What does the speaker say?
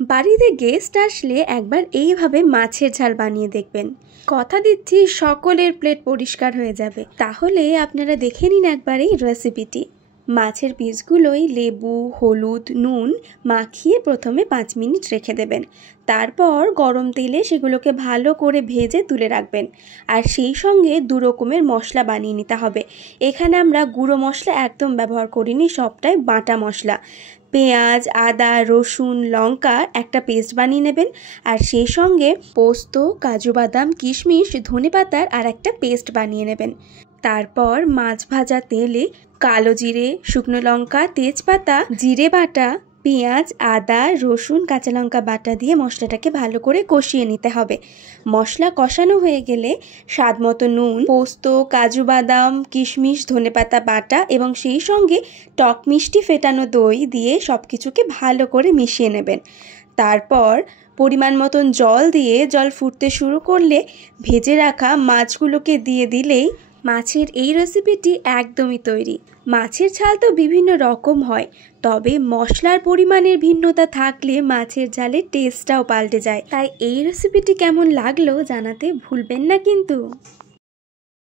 বাড়িতে গেস্ট আসলে একবার এইভাবে মাছের ঝাল বানিয়ে দেখবেন। কথা দিচ্ছি সকলের প্লেট পরিষ্কার হয়ে যাবে। তাহলে আপনারা দেখে নিন একবার এই রেসিপিটি। মাছের পিসগুলোই লেবু, হলুদ, নুন মাখিয়ে প্রথমে 5 মিনিট রেখে দেবেন। তারপর গরম তেলে সেগুলোকে ভালো করে ভেজে তুলে রাখবেন। আর সেই সঙ্গে 2 রকমের মশলা বানিয়ে নিতে হবে। এখানে আমরা গুঁড়ো মশলা একদম ব্যবহার করিনি, সবটাই বাটা মশলা। পেঁয়াজ, আদা, রসুন, লঙ্কা একটা পেস্ট বানিয়ে নেবেন। আর সেই সঙ্গে পোস্ত, কাজু বাদাম, কিশমিশ, ধনেপাতার আর একটা পেস্ট বানিয়ে নেবেন। তারপর মাছ ভাজা তেলে কালো জিরে, শুকনো লঙ্কা, তেজপাতা, জিরে বাটা, পেঁয়াজ, আদা, রসুন, কাঁচা লঙ্কা বাটা দিয়ে মশলাটাকে ভালো করে কষিয়ে নিতে হবে। মশলা কষানো হয়ে গেলে স্বাদ মতো নুন, পোস্ত, কাজু বাদাম, কিশমিশ, ধনেপাতা বাটা এবং সেই সঙ্গে টক মিষ্টি ফেটানো দই দিয়ে সব কিছুকে ভালো করে মিশিয়ে নেবেন। তারপর পরিমাণ মতন জল দিয়ে জল ফুটতে শুরু করলে ভেজে রাখা মাছগুলোকে দিয়ে দিলেই মাছের এই রেসিপিটি একদমই তৈরি। মাছের ঝাল তো বিভিন্ন রকম হয়, তবে মশলার পরিমাণের ভিন্নতা থাকলে মাছের ঝালের টেস্টটাও পাল্টে যায়। তাই এই রেসিপিটি কেমন লাগলো জানাতে ভুলবেন না কিন্তু।